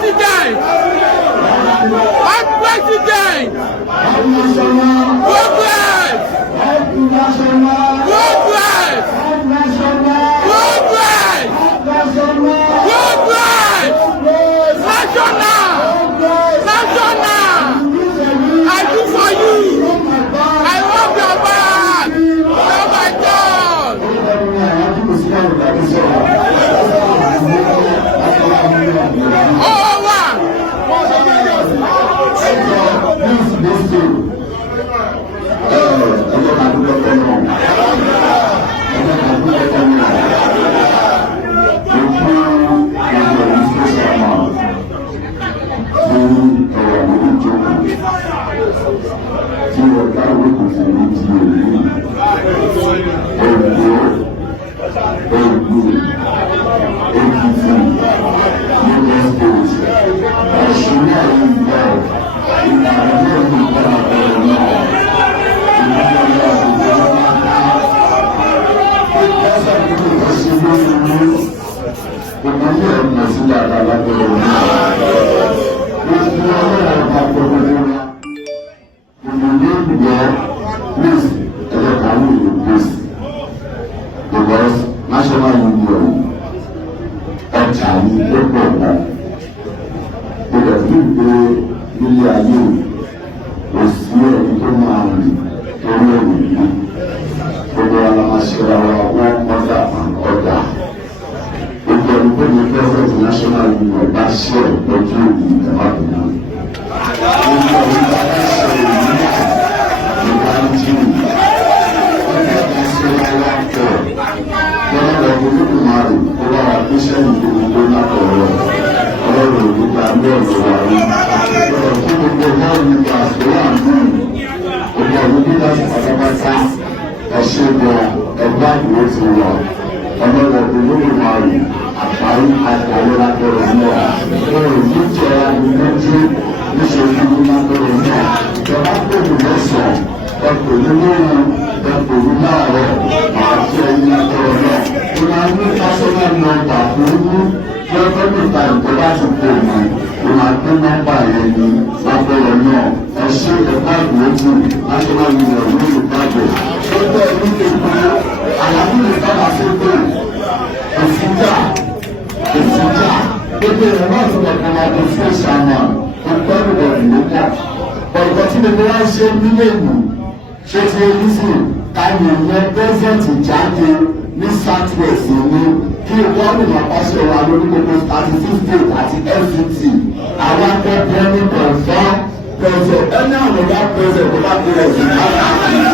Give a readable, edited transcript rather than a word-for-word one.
president! Our president! Progress! Progress! Progress! Progress! National! National! I do for you! I hope your back! Oh my God! Because national union ọ̀tàní lọ́pọ̀ náà gbọdọ̀ bí pé nílé ayé kò sí ẹni tó máa rìn torí ẹ̀rù yìí gbogbo alámaṣẹ́ra wa wọ́n ọ̀dà ọ̀dà gbogbo ẹni tó ní president national union bá ṣe ìtọ́jú òbí ìtẹ́wàdùnà gbogbo ẹni bá ṣe ìmúlẹ̀ nípa jíìmù ọjọ́ ìṣẹ́lẹ̀ wa pọ̀ lọ́wọ́ olódùmarè ó wà wá pé sẹ́yìn gbogbo látọ̀rọ̀ ọlọ́run òkúta ní ọ̀dọ̀ wa rí ọ̀rọ̀ tí gbogbo ọlọ́run nípa àṣọwà ní gbogbo ọdún bí láti pátápátá ẹ̀ṣẹ̀ bọ̀ ẹgbẹ́ àdúró ti wà ọlọ́run olódùmarè àparí àtàwọn látọ̀rọ̀ náà ọ̀rọ̀ yìí jẹ́ agbègbè níṣojú látọ̀rọ̀ náà ìjọba pẹ̀lú lọ́sàn ẹ̀kọ́ ní lóhùn ẹ̀kọ́ ní láàárọ̀ àti ẹ̀yìn látọ̀rọ̀ náà ó máa ń ní pásọ́nà nọ́mbà fún lọ́jọ́ nípa ìjọba ti pè mí ó máa gbé nọ́mbà yẹn ní látọ̀rọ̀ náà ẹ̀ṣẹ́ ẹ̀ka ìwọ́jú national union ní ìpàdé lọ́jọ́ ìlú kékeré àlàbí ìfọwọ́ sókè òfújà gbogbo ìrìn náà tó lọ kọ́ máa tó fún ìṣàmà tó gbọ́dọ̀ bọ̀ ìlókà ọ̀rọ̀ tí gbogbo wa ṣe nílé ìlú ṣe ti èyí sí káyọ̀ yẹn pẹ́sẹ̀ntì jáde ní southwest ní kí gómìnà pàṣẹ wa lórí gbogbo 36 state àti fct àwọn akẹ́kọ̀ọ́ ní confam pẹ̀sẹ̀ ẹni àwọn ọ̀gá pẹ̀sẹ̀ tó bá pẹ̀sẹ̀ sí káàkiri.